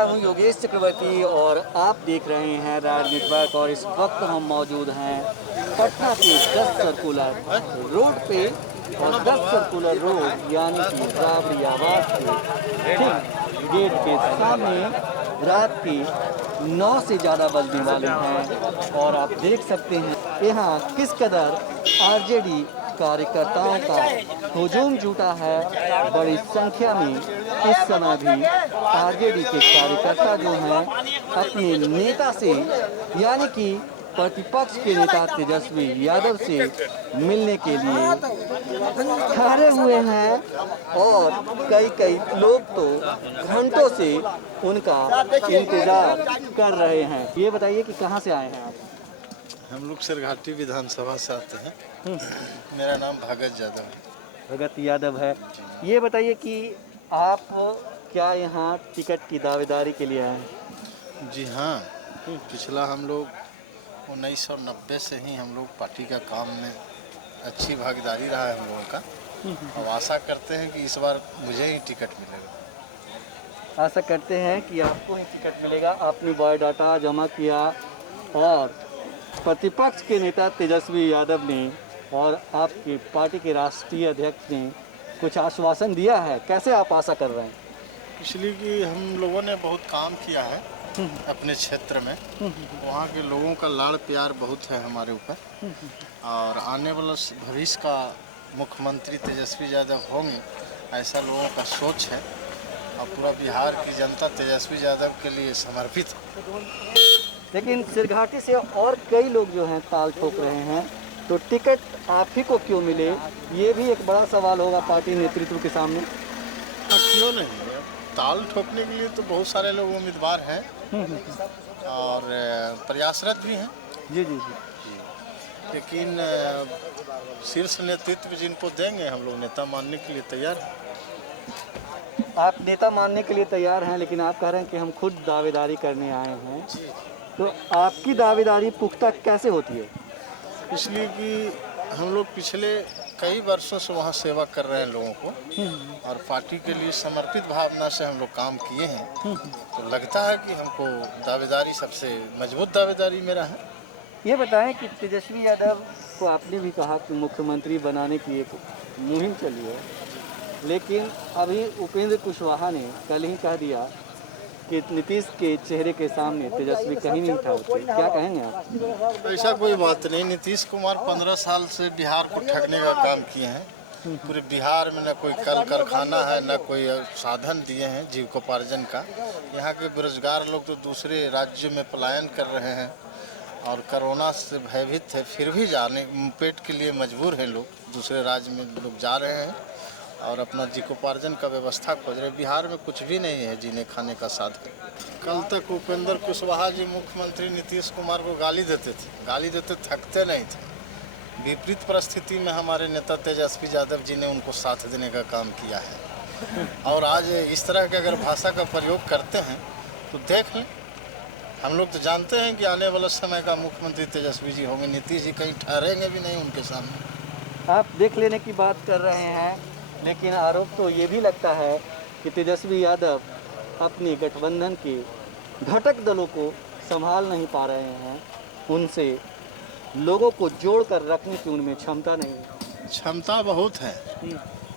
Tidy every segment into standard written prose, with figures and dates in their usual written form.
मैं हूं योगेश चक्रवर्ती और आप देख रहे हैं राज नेटवर्क। और इस वक्त हम मौजूद हैं पटना के 10 सर्कुलर रोड पे। और 10 सर्कुलर रोड यानी कि राबड़ी आवास के ठीक गेट के सामने रात के 9 से ज़्यादा बजने वाले हैं। और आप देख सकते हैं यहाँ किस कदर आरजेडी कार्यकर्ताओं का हुजूम जुटा है। बड़ी संख्या में इस समय भी आरजेडी के कार्यकर्ता जो हैं अपने नेता से यानी कि प्रतिपक्ष के नेता तेजस्वी यादव से मिलने के लिए खड़े हुए हैं। और कई लोग तो घंटों से उनका इंतजार कर रहे हैं। ये बताइए कि कहाँ से आए हैं आप? हम लोग सिरघाटी विधानसभा से आते हैं। मेरा नाम भगत यादव है। भगत यादव है। ये बताइए कि आप क्या यहाँ टिकट की दावेदारी के लिए आए हैं? जी हाँ, पिछला हम लोग 1990 से ही हम लोग पार्टी का काम में अच्छी भागीदारी रहा है हम लोगों का। अब आशा करते हैं कि इस बार मुझे ही टिकट मिलेगा। आशा करते हैं कि आपको ही टिकट मिलेगा। आपने बायोडाटा जमा किया और प्रतिपक्ष के नेता तेजस्वी यादव ने और आपकी पार्टी के राष्ट्रीय अध्यक्ष ने कुछ आश्वासन दिया है। कैसे आप आशा कर रहे हैं? इसलिए कि हम लोगों ने बहुत काम किया है अपने क्षेत्र में। वहाँ के लोगों का लाड़ प्यार बहुत है हमारे ऊपर। और आने वाला भविष्य का मुख्यमंत्री तेजस्वी यादव होंगे ऐसा लोगों का सोच है। और पूरा बिहार की जनता तेजस्वी यादव के लिए समर्पित है। लेकिन सिरघाटी से और कई लोग जो हैं ताल ठोक रहे हैं, तो टिकट आप ही को क्यों मिले, ये भी एक बड़ा सवाल होगा पार्टी नेतृत्व के सामने। क्यों नहीं, ताल ठोकने के लिए तो बहुत सारे लोग उम्मीदवार हैं और प्रयासरत भी हैं। जी जी जी। लेकिन शीर्ष नेतृत्व जिनको देंगे हम लोग नेता मानने के लिए तैयार हैं। आप नेता मानने के लिए तैयार हैं, लेकिन आप कह रहे हैं कि हम खुद दावेदारी करने आए हैं। तो आपकी दावेदारी पुख्ता कैसे होती है? इसलिए कि हम लोग पिछले कई वर्षों से वहाँ सेवा कर रहे हैं लोगों को और पार्टी के लिए समर्पित भावना से हम लोग काम किए हैं। तो लगता है कि हमको दावेदारी सबसे मजबूत दावेदारी मेरा है। ये बताएं कि तेजस्वी यादव को आपने भी कहा कि मुख्यमंत्री बनाने की एक मुहिम चली है, लेकिन अभी उपेंद्र कुशवाहा ने कल ही कह दिया कि नीतीश के चेहरे के सामने तेजस्वी कहीं नहीं था। क्या कहेंगे आप? ऐसा कोई बात नहीं। नीतीश कुमार 15 साल से बिहार को ठगने का काम किए हैं। पूरे बिहार में न कोई कल कारखाना है, न कोई साधन दिए हैं जीविकोपार्जन का। यहाँ के बेरोजगार लोग तो दूसरे राज्यों में पलायन कर रहे हैं और कोरोना से भयभीत है, फिर भी जाने पेट के लिए मजबूर हैं लोग। दूसरे राज्य में लोग जा रहे हैं और अपना जीविकोपार्जन का व्यवस्था खोज रहे। बिहार में कुछ भी नहीं है जीने खाने का साधन। कल तक उपेंद्र कुशवाहा जी मुख्यमंत्री नीतीश कुमार को गाली देते थकते नहीं थे। विपरीत परिस्थिति में हमारे नेता तेजस्वी यादव जी ने उनको साथ देने का काम किया है। और आज इस तरह के अगर भाषा का प्रयोग करते हैं तो देख लें। हम लोग तो जानते हैं कि आने वाला समय का मुख्यमंत्री तेजस्वी जी होंगे। नीतीश जी कहीं ठहरेंगे भी नहीं उनके सामने। आप देख लेने की बात कर रहे हैं, लेकिन आरोप तो ये भी लगता है कि तेजस्वी यादव अपनी गठबंधन के घटक दलों को संभाल नहीं पा रहे हैं। उनसे लोगों को जोड़ कर रखने की उनमें क्षमता नहीं है। क्षमता बहुत है,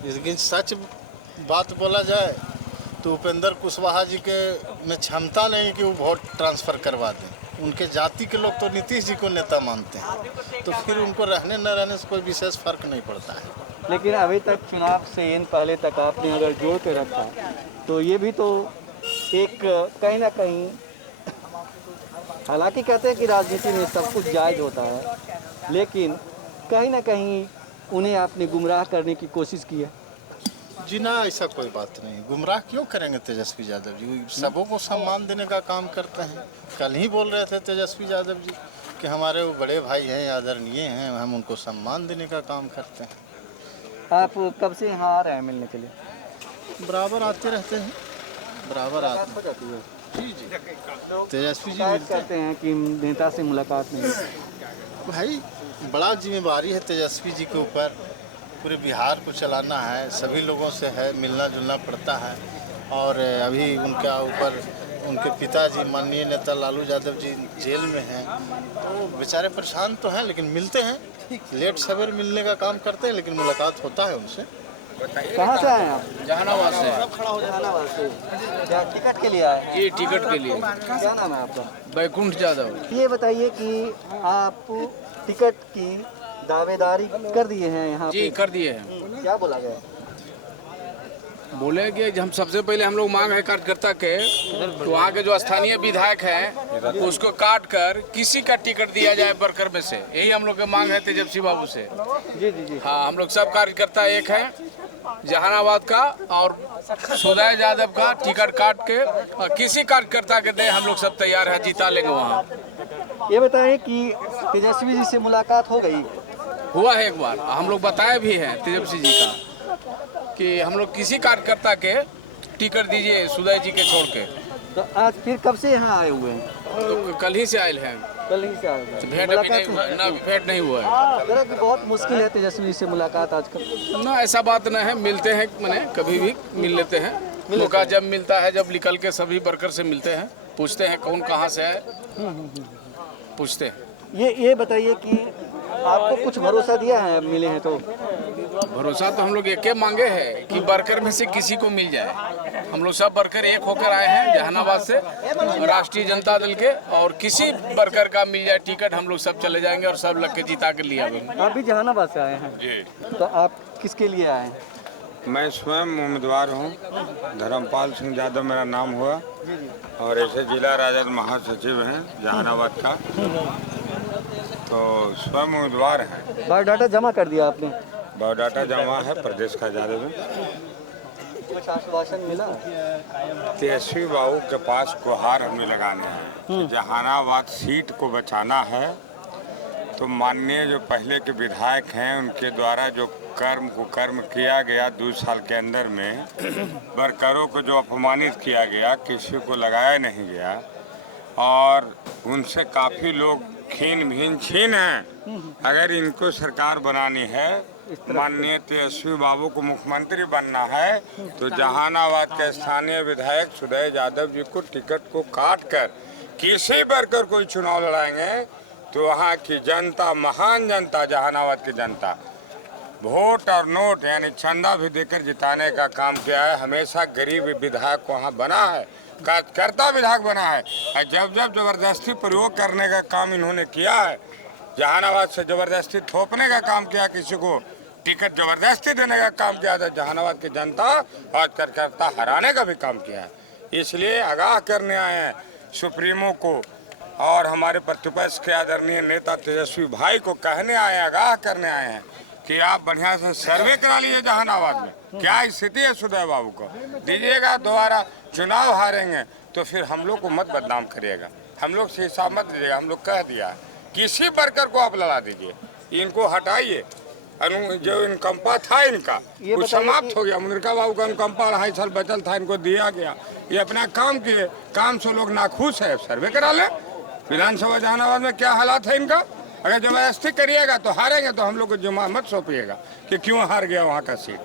लेकिन सच बात बोला जाए तो उपेंद्र कुशवाहा जी के में क्षमता नहीं कि वो वोट ट्रांसफ़र करवा दें। उनके जाति के लोग तो नीतीश जी को नेता मानते हैं, तो फिर उनको रहने न रहने से कोई विशेष फर्क नहीं पड़ता है। लेकिन अभी तक चुनाव से इन पहले तक आपने अगर जोड़ के रखा तो ये भी तो एक कहीं ना कहीं, हालांकि कहते हैं कि राजनीति में सब कुछ जायज़ होता है, लेकिन कहीं ना कहीं उन्हें आपने गुमराह करने की कोशिश की है। जी ना, ऐसा कोई बात नहीं। गुमराह क्यों करेंगे तेजस्वी यादव जी? सबों को सम्मान देने का काम करते हैं। कल ही बोल रहे थे तेजस्वी यादव जी कि हमारे वो बड़े भाई हैं, आदरणीय हैं, हम उनको सम्मान देने का काम करते हैं। आप कब से यहाँ आ रहे हैं मिलने के लिए? बराबर आते रहते हैं, बराबर आते हैं। जी जी, तेजस्वी जी कहते हैं कि नेता से मुलाकात नहीं। भाई बड़ा जिम्मेवारी है तेजस्वी जी के ऊपर। पूरे बिहार को चलाना है, सभी लोगों से है, मिलना जुलना पड़ता है। और अभी उनका ऊपर उनके पिताजी माननीय नेता लालू यादव जी जेल में हैं, तो बेचारे परेशान तो हैं, लेकिन मिलते हैं, लेट सवेर मिलने का काम करते हैं, लेकिन मुलाकात होता है उनसे। कहाँ से आए हैं आप? जहानाबाद से। जहानाबाद से। क्या टिकट के लिए आए हैं? ये टिकट के लिए। क्या नाम है आपका? बैकुंठ यादव। ये बताइए कि आप टिकट की दावेदारी कर दिए हैं यहाँ जी पे? कर दिए हैं। क्या बोला गया? बोले कि हम सबसे पहले हम लोग मांग है कार्यकर्ता के, तो वहाँ के जो स्थानीय विधायक हैं उसको काट कर किसी का टिकट दिया जाए वर्कर में से, यही हम लोग की मांग है तेजस्वी बाबू से। जी जी जी। हाँ, हम लोग सब कार्यकर्ता एक हैं, जहानाबाद का और सुदय यादव का टिकट काट के और किसी कार्यकर्ता के दे, हम लोग सब तैयार है, जीता लेंगे वहाँ। ये बताएं कि तेजस्वी जी से मुलाकात हो गई? हुआ है एक बार, हम लोग बताए भी हैं तेजस्वी जी का कि हम लोग किसी कार्यकर्ता के टिकट दीजिए सुदय जी के छोड़ के। तो आज फिर कब से यहाँ आए हुए हैं? तो कल ही से आए हैं, कल ही से आए हुए हैं। भेंट अभी मुलाकात नहीं, ना भेंट नहीं हुआ है। जरा कि बहुत मुश्किल है तेजस्वी जी से मुलाकात आजकल। ना ऐसा बात नहीं है, मिलते हैं, मैंने कभी भी मिल लेते हैं, मौका जब मिलता है, जब निकल के सभी वर्कर से मिलते हैं, पूछते हैं कौन कहाँ से है, पूछते हैं। ये बताइए कि आपको कुछ भरोसा दिया है, मिले हैं तो? भरोसा तो हम लोग एक मांगे हैं कि वर्कर में से किसी को मिल जाए। हम लोग सब वर्कर एक होकर आए हैं जहानाबाद से, राष्ट्रीय जनता दल के, और किसी वर्कर का मिल जाए टिकट, हम लोग सब चले जाएंगे और सब लग के जिता के लिए आएंगे। आप भी जहानाबाद से आए हैं? जी। तो आप किसके लिए आए हैं? मैं स्वयं उम्मीदवार हूँ, धर्मपाल सिंह यादव मेरा नाम हुआ, और ऐसे जिला राजद महासचिव हैं जहानाबाद का, तो स्वयं उम्मीदवार हैं। बायोडाटा जमा कर दिया आपने? बायोडाटा जमा है प्रदेश का जादव में। कुछ आश्वासन मिला? तेजस्वी बाबू के पास गुहार हमें लगाने हैं कि जहानाबाद सीट को बचाना है, तो माननीय जो पहले के विधायक हैं उनके द्वारा जो कर्म किया गया 2 साल के अंदर में, वर्करों को जो अपमानित किया गया, किसी को लगाया नहीं गया, और उनसे काफ़ी लोग छीन हैं। अगर इनको सरकार बनानी है, माननीय तेजस्वी बाबू को मुख्यमंत्री बनना है, तो जहानाबाद के स्थानीय विधायक सुदय यादव जी को टिकट को काट कर किसी वर्कर कोई चुनाव लड़ाएंगे, तो वहाँ की जनता, महान जनता, जहानाबाद की जनता वोट और नोट यानी चंदा भी देकर जिताने का काम किया है। हमेशा गरीब विधायक वहाँ बना है, कार्यकर्ता विधायक बना है, और जब जब जबरदस्ती प्रयोग करने का काम इन्होंने किया है, जहानाबाद से जबरदस्ती थोपने का काम किया, किसी को टिकट जबरदस्ती देने का काम किया था, जहानाबाद की जनता और कार्यकर्ता हराने का भी काम किया है। इसलिए आगाह करने आए हैं सुप्रीमो को और हमारे प्रतिपक्ष के आदरणीय नेता तेजस्वी भाई को, कहने आए, आगाह करने आए हैं कि आप बढ़िया से सर्वे करा लीजिए जहानाबाद में क्या स्थिति है, सुदय बाबू को दीजिएगा। दोबारा चुनाव हारेंगे तो फिर हम लोग को मत बदनाम करिएगा, हम लोग से हिसाब मत दीजिएगा। हम लोग कह दिया है, किसी वर्कर को आप लड़ा दीजिए, इनको हटाइए। जो इनकम्पा था इनका वो समाप्त हो गया। मुनिरका बाबू का इनकम्पा 2.5 साल बचल था, इनको दिया गया। ये अपना काम किए, काम से लोग नाखुश है, सर्वे करा ले विधानसभा जहानाबाद में क्या हालात है इनका। अगर जबरदस्ती करिएगा तो हारेंगे, तो हम लोग को जुम्मा मत सौंपिएगा कि क्यों हार गया वहाँ का सीट।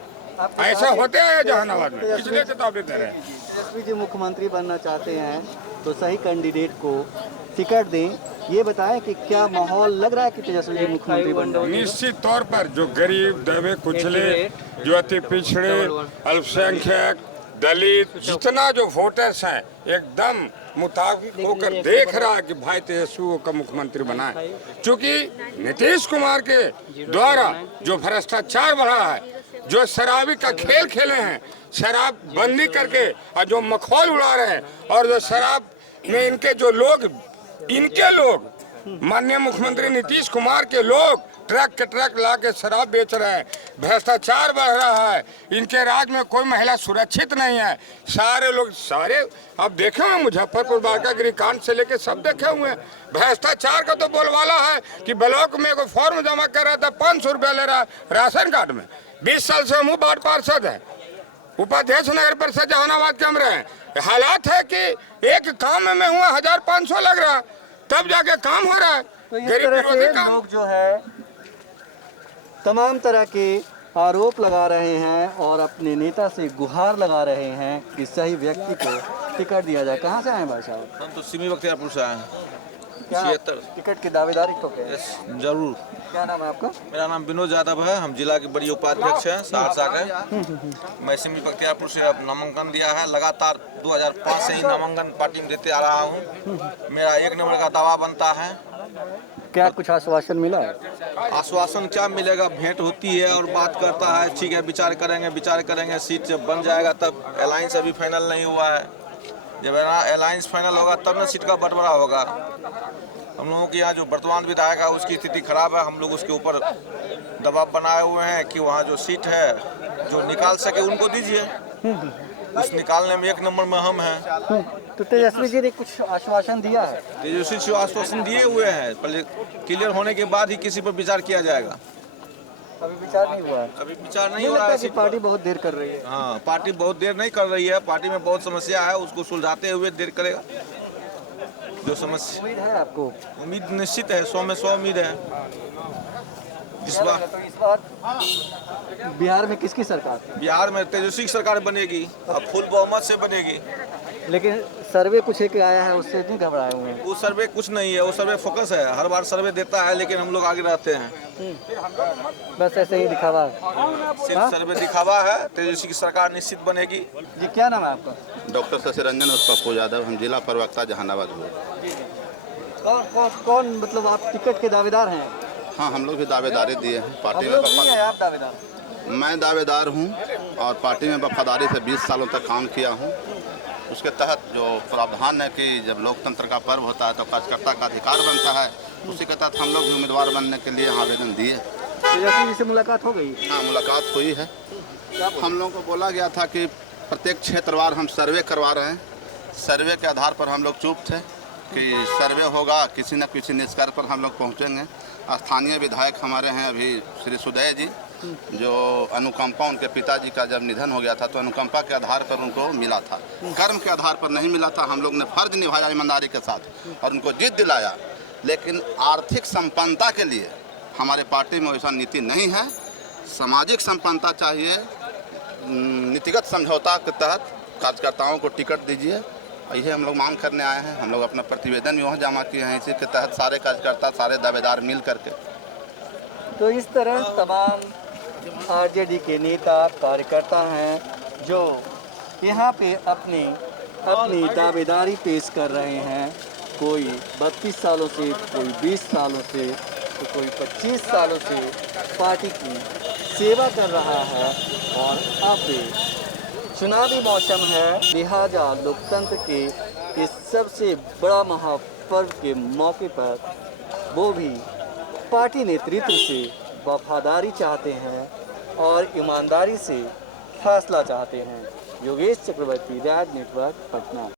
ऐसा होते हैं जहानाबाद में, इसलिए चेतावनी दे रहे हैं। तेजस्वी जी मुख्यमंत्री बनना चाहते हैं तो सही कैंडिडेट को टिकट दें। ये बताएं कि क्या माहौल लग रहा है कि तेजस्वी जी मुख्यमंत्री बन रहे हैं? निश्चित तौर पर जो गरीब, दबे कुचले, जो अति पिछड़े, अल्पसंख्यक, दलित, जितना जो वोटर्स हैं एकदम मुताबिक होकर देख रहा है कि भाई तेजस्वी का मुख्यमंत्री बना है। क्योंकि नीतीश कुमार के द्वारा जो भ्रष्टाचार बढ़ा है, जो शराबी का खेल खेले हैं, शराब बंदी करके और जो मखौल उड़ा रहे हैं, और जो शराब में इनके जो लोग, इनके लोग माननीय मुख्यमंत्री नीतीश कुमार के लोग ट्रक के ट्रक ला के शराब बेच रहे हैं, भ्रष्टाचार बढ़ रहा है, इनके राज में कोई महिला सुरक्षित नहीं है। सारे लोग, सारे आप देखे हुए मुजफ्फरपुर बालिका गृह कांड से लेके सब देखे हुए हैं। भ्रष्टाचार का तो बोलबाला है कि ब्लॉक में कोई फॉर्म जमा कर रहा था, 500 रुपया ले रहा राशन कार्ड में। 20 साल से हम वार्ड पार्षद हैं, उपाध्यक्ष नगर परिषद जहानाबाद के हम रहे हैं। हालात है कि एक काम में हुआ 1500 लग रहा, तब जाके काम हो रहा है। तो इस तरह से लोग जो है तमाम तरह के आरोप लगा रहे हैं और अपने नेता से गुहार लगा रहे हैं कि सही व्यक्ति को टिकट दिया जाए। कहाँ से आए हैं भाई साहब? हम तो सिमी बख्तियारपुर से आए हैं। क्या 76 टिकट की दावेदारी ठोके हैं? यस, जरूर। क्या नाम है आपका? मेरा नाम विनोद यादव है। हम जिला के बड़ी उपाध्यक्ष हैं सहरसा के। मैं सिमी बख्तियारपुर से अब नामांकन दिया है। लगातार 2005 से ही नामांकन पार्टी में देते आ रहा हूँ। मेरा 1 नंबर का दावा बनता है। क्या कुछ आश्वासन मिला है? आश्वासन क्या मिलेगा, भेंट होती है और बात करता है, ठीक है विचार करेंगे। सीट जब बन जाएगा तब अलायंस अभी फाइनल नहीं हुआ है। जब अलायंस फाइनल होगा तब न सीट का बंटवारा होगा। हम लोगों के यहाँ जो वर्तमान विधायक है उसकी स्थिति खराब है। हम लोग उसके ऊपर दबाव बनाए हुए हैं कि वहाँ जो सीट है जो निकाल सके उनको दीजिए। उस निकालने में 1 नंबर में हम हैं। तो तेजस्वी जी ने कुछ आश्वासन दिया है? तेजस्वी जी आश्वासन दिए हुए हैं, पहले क्लियर होने के बाद ही किसी पर विचार किया जाएगा। अभी विचार नहीं हुआ है? अभी विचार नहीं नहीं हो रहा लगता है कि पार्टी बहुत देर कर रही है? हाँ, पार्टी बहुत देर नहीं कर रही है। पार्टी में बहुत समस्या है, उसको सुलझाते हुए देर करेगा। जो समस्या उम्मीद है आपको? उम्मीद निश्चित है, 100 में 100 उम्मीद है। इस बार तो इस बार बिहार में किसकी सरकार? बिहार में तेजस्वी की सरकार बनेगी, अब फुल बहुमत से बनेगी। लेकिन सर्वे कुछ एक आया है, उससे नहीं घबराए हुए हैं? वो सर्वे कुछ नहीं है, वो सर्वे फोकस है। हर बार सर्वे देता है लेकिन हम लोग आगे रहते हैं। बस ऐसे ही दिखावा है। सिर्फ सर्वे दिखावा है। तेजस्वी की सरकार निश्चित बनेगी। जी क्या नाम है आपका? डॉक्टर शशि रंजन और पप्पू यादव, हम जिला प्रवक्ता जहानाबाद हुए। कौन मतलब आप टिकट के दावेदार हैं? हाँ, हम लोग भी दावेदारी दिए हैं पार्टी हम में। लोग नहीं है, आप दावेदार? मैं दावेदार हूँ और पार्टी में वफादारी से 20 सालों तक काम किया हूँ। उसके तहत जो प्रावधान है कि जब लोकतंत्र का पर्व होता है तो कार्यकर्ता का अधिकार बनता है, उसी के तहत हम लोग भी उम्मीदवार बनने के लिए आवेदन दिए। तेजस्वी जी से मुलाकात हो गई? हाँ, मुलाकात हुई है। हम लोगों को बोला गया था कि प्रत्येक क्षेत्रवार हम सर्वे करवा रहे हैं। सर्वे के आधार पर हम लोग चुप थे कि सर्वे होगा, किसी न किसी निष्कर्ष पर हम लोग पहुँचेंगे। स्थानीय विधायक हमारे हैं अभी श्री सुदय जी, जो अनुकंपा उनके पिताजी का जब निधन हो गया था तो अनुकंपा के आधार पर उनको मिला था, कर्म के आधार पर नहीं मिला था। हम लोग ने फर्ज निभाया ईमानदारी के साथ और उनको जीत दिलाया। लेकिन आर्थिक संपन्नता के लिए हमारे पार्टी में वैसा नीति नहीं है। सामाजिक संपन्नता चाहिए। नीतिगत समझौता के तहत कार्यकर्ताओं को टिकट दीजिए, यही हम लोग मांग करने आए हैं। हम लोग अपना प्रतिवेदन भी वहाँ जमा किए हैं। इसी के तहत सारे कार्यकर्ता, सारे दावेदार मिल करके। तो इस तरह तमाम आरजेडी के नेता कार्यकर्ता हैं जो यहाँ पे अपनी दावेदारी पेश कर रहे हैं। कोई 32 सालों से, कोई 20 सालों से, तो कोई 25 सालों से पार्टी की सेवा कर रहा है। और अब चुनावी मौसम है, लिहाजा लोकतंत्र के इस सबसे बड़ा महापर्व के मौके पर वो भी पार्टी नेतृत्व से वफादारी चाहते हैं और ईमानदारी से फैसला चाहते हैं। योगेश चक्रवर्ती, राज नेटवर्क, पटना।